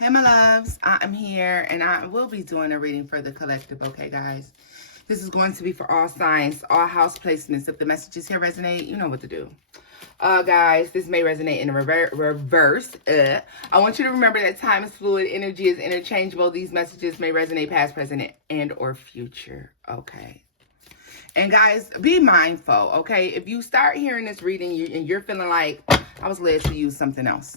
Hey, my loves, I am here and I will be doing a reading for the collective, okay, guys? This is going to be for all signs, all house placements. If the messages here resonate, you know what to do. Guys, this may resonate in a reverse. I want you to remember that time is fluid, energy is interchangeable. These messages may resonate past, present, and or future, okay? And guys, be mindful, okay? If you start hearing this reading and you're feeling like, I was led to use something else,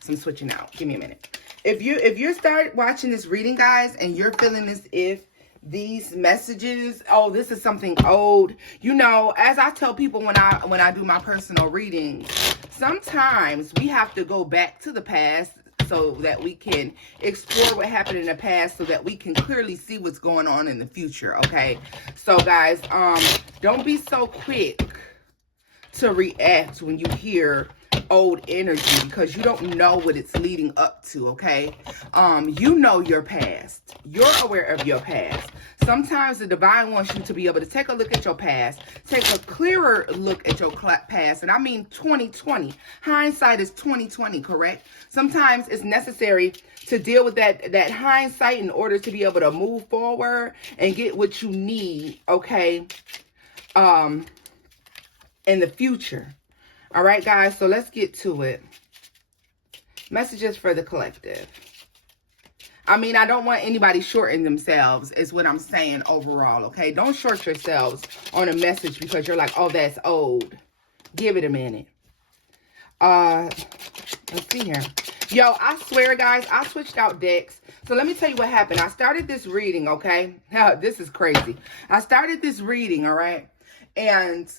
some switching out. Give me a minute. If you start watching this reading, guys, and you're feeling as if these messages, oh, this is something old, you know, as I tell people when I do my personal readings, sometimes we have to go back to the past so that we can explore what happened in the past so that we can clearly see what's going on in the future, okay? So guys, don't be so quick to react when you hear old energy, because you don't know what it's leading up to, okay? You know your past. You're aware of your past. Sometimes the divine wants you to be able to take a look at your past, take a clearer look at your past, and I mean 2020. Hindsight is 2020, correct? Sometimes it's necessary to deal with that hindsight in order to be able to move forward and get what you need, okay, in the future. All right, guys, so let's get to it. Messages for the collective. I mean, I don't want anybody shorting themselves is what I'm saying overall, okay? Don't short yourselves on a message because you're like, oh, that's old. Give it a minute. Let's see here. Yo, I swear, guys, I switched out decks. So let me tell you what happened. I started this reading, okay? This is crazy. I started this reading, all right? And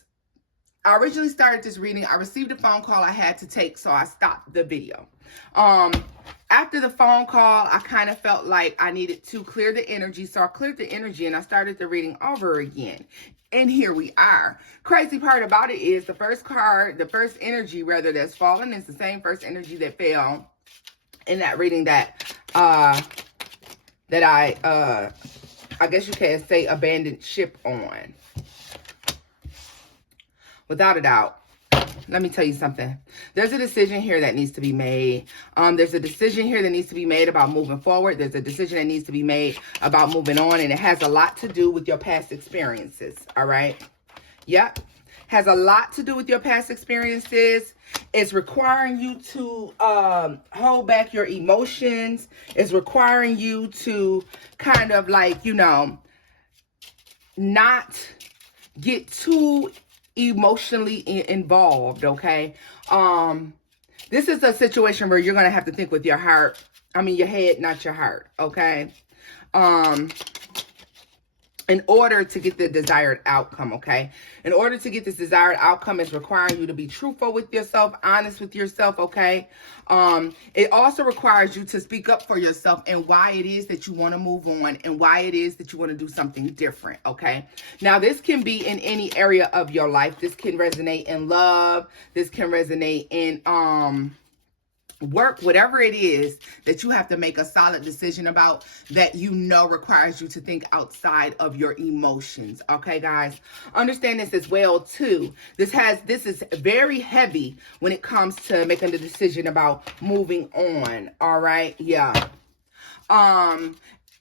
I originally started this reading. I received a phone call I had to take, so I stopped the video. After the phone call, I kind of felt like I needed to clear the energy, so I cleared the energy and I started the reading over again. And here we are. Crazy part about it is the first card, the first energy rather that's fallen is the same first energy that fell in that reading that I guess you can say abandoned ship on. Without a doubt, let me tell you something. There's a decision here that needs to be made. There's a decision here that needs to be made about moving forward. There's a decision that needs to be made about moving on. And it has a lot to do with your past experiences. All right? Yep. Has a lot to do with your past experiences. It's requiring you to hold back your emotions. It's requiring you to kind of like, you know, not get too emotionally involved, okay? This is a situation where you're going to have to think with your heart. I mean, your head, not your heart, okay? In order to get the desired outcome, okay? In order to get this desired outcome, it's requiring you to be truthful with yourself, honest with yourself, okay? It also requires you to speak up for yourself and why it is that you want to move on and why it is that you want to do something different, okay? Now, this can be in any area of your life. This can resonate in love. This can resonate in work, whatever it is that you have to make a solid decision about that you know requires you to think outside of your emotions. Okay, guys, understand this as well too. This is very heavy when it comes to making the decision about moving on. All right, yeah.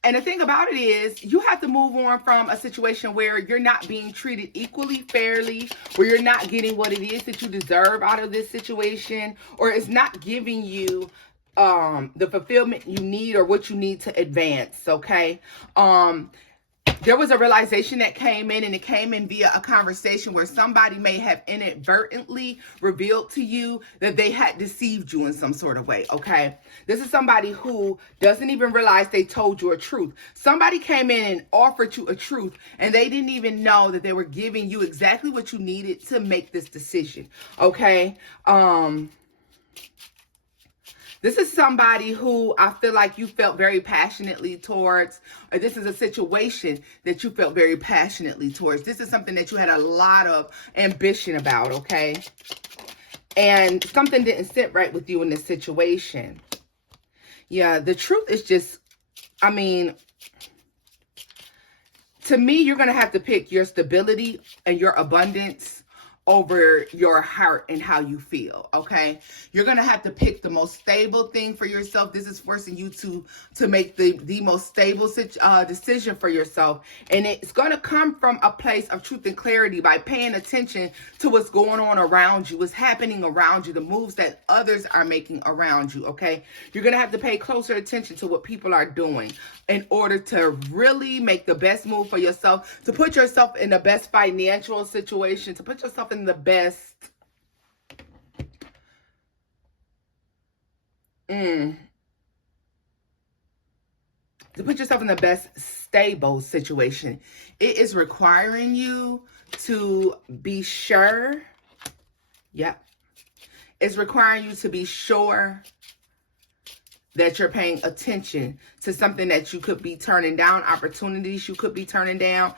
And the thing about it is you have to move on from a situation where you're not being treated equally, fairly, where you're not getting what it is that you deserve out of this situation, or it's not giving you the fulfillment you need or what you need to advance, okay? There was a realization that came in, and it came in via a conversation where somebody may have inadvertently revealed to you that they had deceived you in some sort of way, okay? This is somebody who doesn't even realize they told you a truth. Somebody came in and offered you a truth, and they didn't even know that they were giving you exactly what you needed to make this decision, okay? This is somebody who I feel like you felt very passionately towards, or this is a situation that you felt very passionately towards. This is something that you had a lot of ambition about, okay? And something didn't sit right with you in this situation. Yeah, the truth is just, I mean, to me, you're going to have to pick your stability and your abundance over your heart and how you feel, okay? You're going to have to pick the most stable thing for yourself. This is forcing you to make the most stable decision for yourself. And it's going to come from a place of truth and clarity by paying attention to what's going on around you, what's happening around you, the moves that others are making around you, okay? You're going to have to pay closer attention to what people are doing in order to really make the best move for yourself, to put yourself in the best financial situation, to put yourself in the best to put yourself in the best stable situation. It is requiring you to be sure. Yep. It's requiring you to be sure that you're paying attention to something that you could be turning down, opportunities you could be turning down.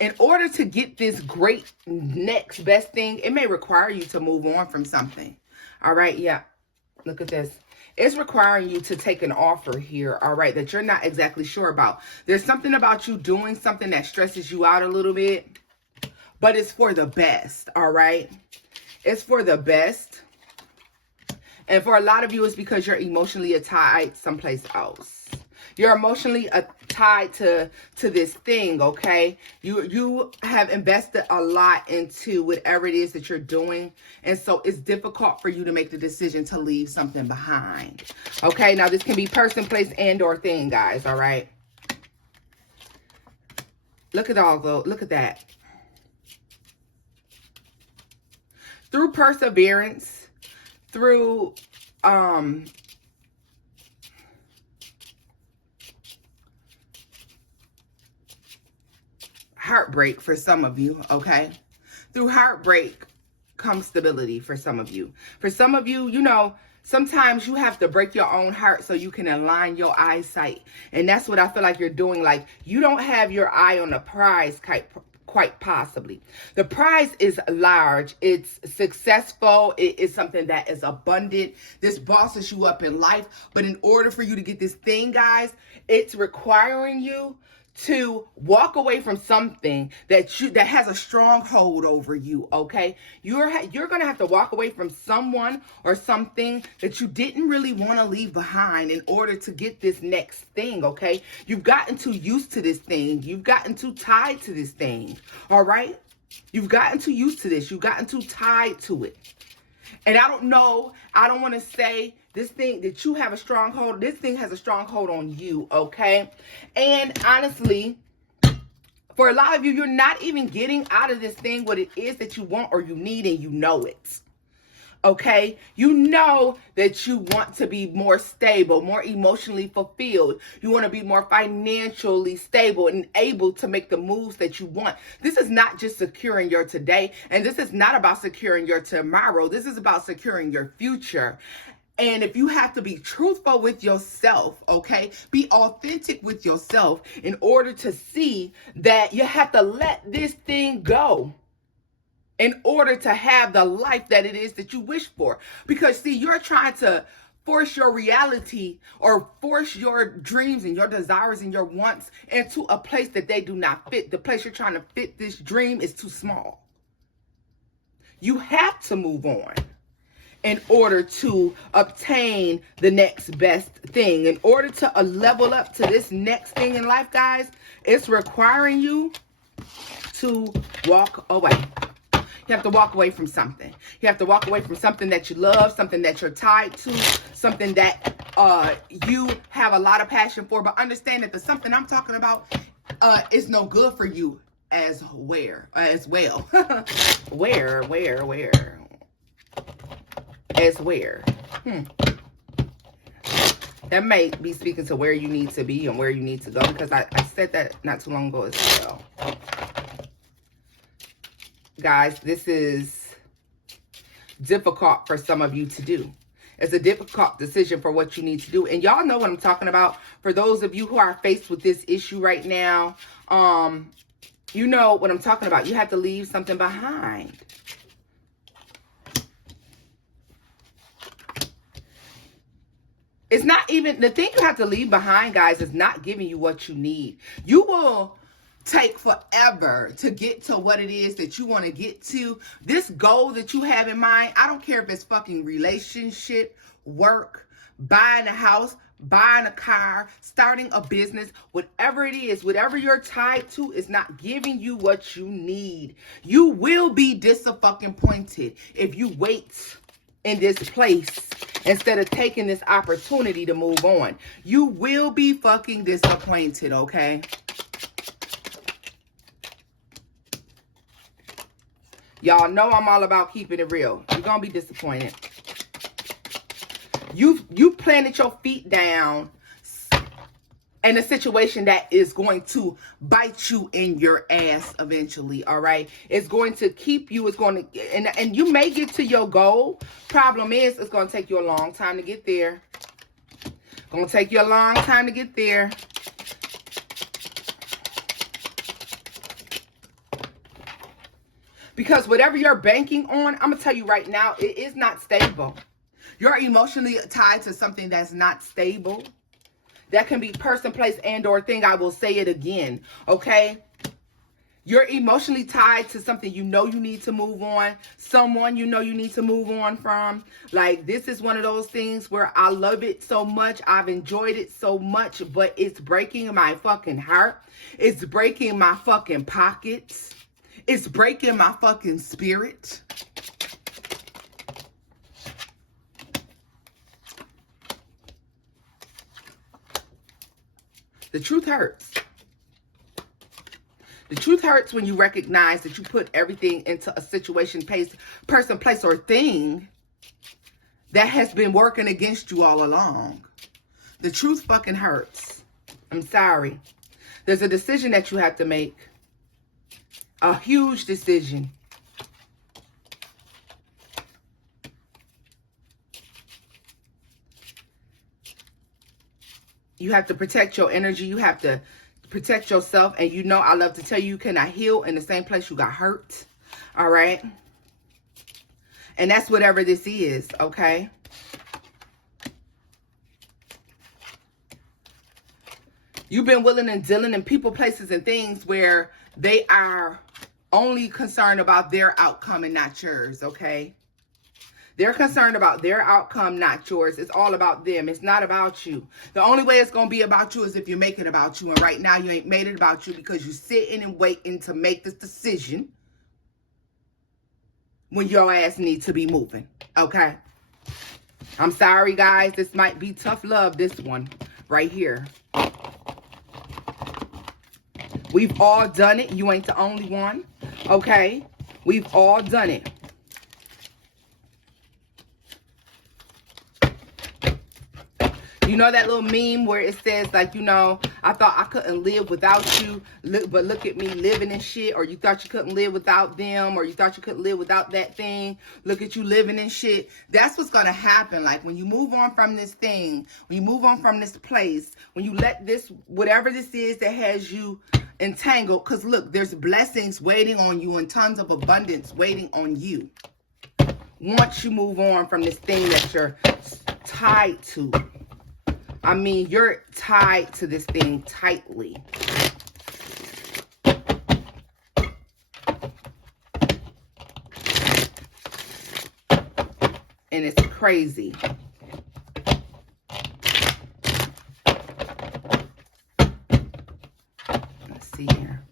In order to get this great next best thing, it may require you to move on from something. All right, yeah. Look at this. It's requiring you to take an offer here, all right, that you're not exactly sure about. There's something about you doing something that stresses you out a little bit, but it's for the best, all right? It's for the best. And for a lot of you, it's because you're emotionally tied someplace else. You're emotionally tied to this thing, okay? You have invested a lot into whatever it is that you're doing. And so it's difficult for you to make the decision to leave something behind. Okay, now this can be person, place, and or thing, guys, all right? Look at that. Through perseverance, through heartbreak for some of you, okay? Through heartbreak comes stability for some of you. For some of you, you know, sometimes you have to break your own heart so you can align your eyesight. And that's what I feel like you're doing. Like, you don't have your eye on the prize quite possibly. The prize is large. It's successful. It is something that is abundant. This bosses you up in life. But in order for you to get this thing, guys, it's requiring you to walk away from something that has a strong hold over you, okay? You're going to have to walk away from someone or something that you didn't really want to leave behind in order to get this next thing, okay? You've gotten too used to this thing. You've gotten too tied to this thing, all right? You've gotten too used to this. You've gotten too tied to it. And I don't want to say this thing that you have a strong hold. This thing has a strong hold on you, okay? And honestly, for a lot of you, you're not even getting out of this thing what it is that you want or you need, and you know it. Okay? You know that you want to be more stable, more emotionally fulfilled. You want to be more financially stable and able to make the moves that you want. This is not just securing your today, and this is not about securing your tomorrow. This is about securing your future. And if you have to be truthful with yourself, okay, be authentic with yourself in order to see that you have to let this thing go in order to have the life that it is that you wish for. Because, see, you're trying to force your reality or force your dreams and your desires and your wants into a place that they do not fit. The place you're trying to fit this dream is too small. You have to move on in order to obtain the next best thing. In order to level up to this next thing in life, guys, it's requiring you to walk away. You have to walk away from something. You have to walk away from something that you love, something that you're tied to, something that you have a lot of passion for. But understand that the something I'm talking about is no good for you as well. As where? That may be speaking to where you need to be and where you need to go, because I said that not too long ago as well. Guys, this is difficult for some of you to do. It's a difficult decision for what you need to do. And y'all know what I'm talking about. For those of you who are faced with this issue right now, you know what I'm talking about. You have to leave something behind. It's not even, the thing you have to leave behind, guys, is not giving you what you need. You will take forever to get to what it is that you want to get to. This goal that you have in mind, I don't care if it's fucking relationship, work, buying a house, buying a car, starting a business, whatever it is, whatever you're tied to is not giving you what you need. You will be disappointed if you wait in this place instead of taking this opportunity to move on. You will be fucking disappointed, okay? Y'all know I'm all about keeping it real. You're gonna be disappointed. You planted your feet down in a situation that is going to bite you in your ass eventually, all right? It's going to keep you, it's going to, and you may get to your goal. Problem is, it's going to take you a long time to get there. Going to take you a long time to get there. Because whatever you're banking on, I'm going to tell you right now, it is not stable. You're emotionally tied to something that's not stable. That can be person, place, and or thing. I will say it again, okay? You're emotionally tied to something you know you need to move on. Someone you know you need to move on from. Like, this is one of those things where I love it so much. I've enjoyed it so much, but it's breaking my fucking heart. It's breaking my fucking pockets. It's breaking my fucking spirit. The truth hurts. The truth hurts when you recognize that you put everything into a situation, person, place, or thing that has been working against you all along. The truth fucking hurts. I'm sorry. There's a decision that you have to make. A huge decision. You have to protect your energy. You have to protect yourself. And you know I love to tell you, you cannot heal in the same place you got hurt. All right? And that's whatever this is, okay? You've been willing and dealing in people, places, and things where they are only concerned about their outcome and not yours, okay? They're concerned about their outcome, not yours. It's all about them. It's not about you. The only way it's going to be about you is if you make it about you. And right now, you ain't made it about you because you sitting and waiting to make this decision when your ass needs to be moving, okay? I'm sorry, guys. This might be tough love, this one right here. We've all done it. You ain't the only one, okay? We've all done it. You know that little meme where it says, like, you know, I thought I couldn't live without you, but look at me living and shit. Or you thought you couldn't live without them, or you thought you couldn't live without that thing. Look at you living and shit. That's what's going to happen. Like, when you move on from this thing, when you move on from this place, when you let this, whatever this is that has you entangled, because look, there's blessings waiting on you and tons of abundance waiting on you. Once you move on from this thing that you're tied to. I mean, you're tied to this thing tightly. And it's crazy. Let's see here.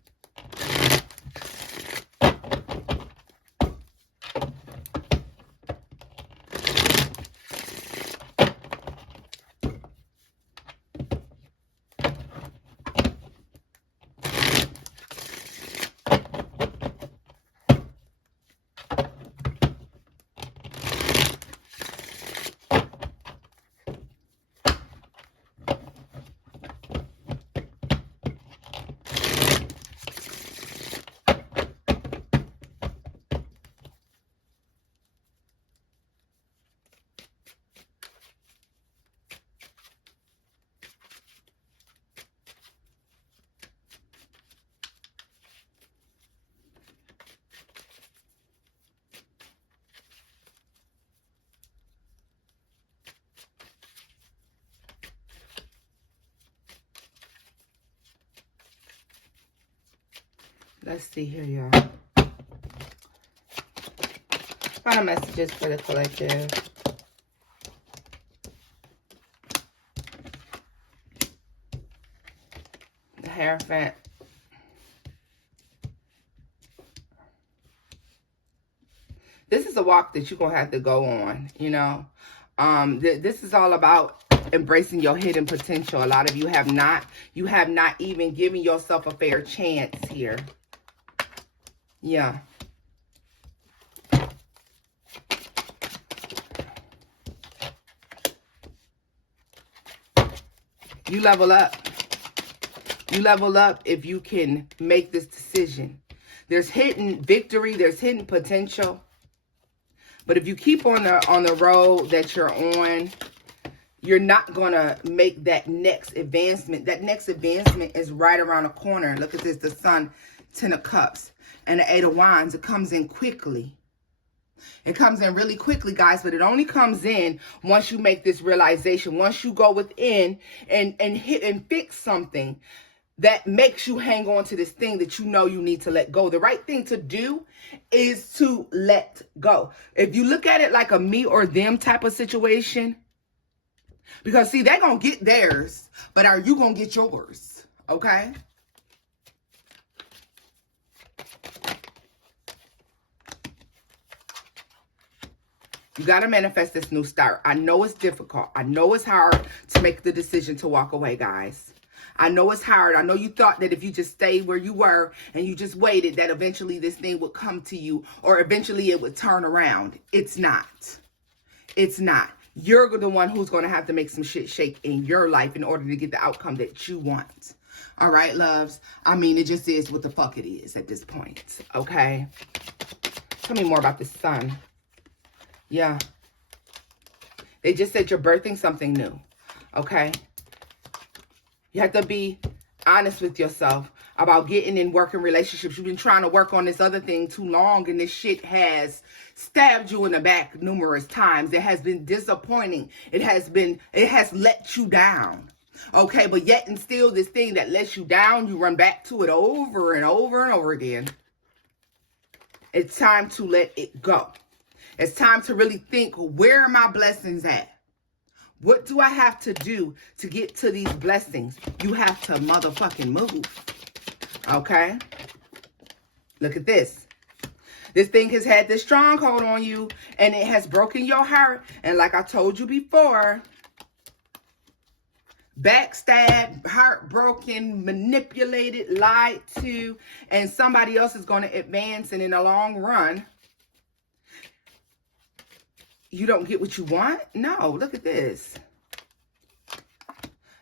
Let's see here, y'all. Final messages for the collective. The Hierophant. This is a walk that you're going to have to go on, you know. This is all about embracing your hidden potential. A lot of you have not even given yourself a fair chance here. Yeah. You level up. You level up if you can make this decision. There's hidden victory. There's hidden potential. But if you keep on the road that you're on, you're not going to make that next advancement. That next advancement is right around the corner. Look at this. The Sun, 10 of Cups, and the 8 of Wands. It comes in quickly. It comes in really quickly, guys, but it only comes in once you make this realization. Once you go within and hit and fix something that makes you hang on to this thing that you know you need to let go. The right thing to do is to let go. If you look at it like a me or them type of situation, because see, they're going to get theirs, but are you going to get yours? Okay? You got to manifest this new start. I know it's difficult. I know it's hard to make the decision to walk away, guys. I know it's hard. I know you thought that if you just stayed where you were and you just waited, that eventually this thing would come to you or eventually it would turn around. It's not. It's not. You're the one who's going to have to make some shit shake in your life in order to get the outcome that you want. All right, loves? I mean, it just is what the fuck it is at this point. Okay? Tell me more about the Sun. Yeah. They just said you're birthing something new. Okay? You have to be honest with yourself about getting in working relationships. You've been trying to work on this other thing too long, and this shit has stabbed you in the back numerous times. It has been disappointing. It has let you down. Okay, but yet and still this thing that lets you down, you run back to it over and over and over again. It's time to let it go. It's time to really think, where are my blessings at? What do I have to do to get to these blessings? You have to motherfucking move. Okay? Look at this. This thing has had this stronghold on you, and it has broken your heart. And like I told you before, backstabbed, heartbroken, manipulated, lied to, and somebody else is going to advance, and in the long run, you don't get what you want? No, look at this.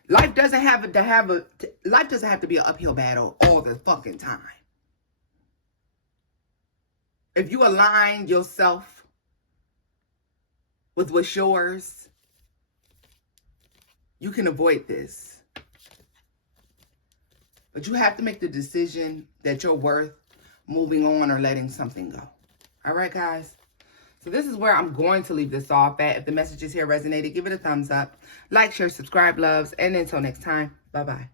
Life doesn't have to be an uphill battle all the fucking time. If you align yourself with what's yours, you can avoid this. But you have to make the decision that you're worth moving on or letting something go. All right, guys? So this is where I'm going to leave this off at. If the messages here resonated, give it a thumbs up. Like, share, subscribe, loves. And until next time, bye-bye.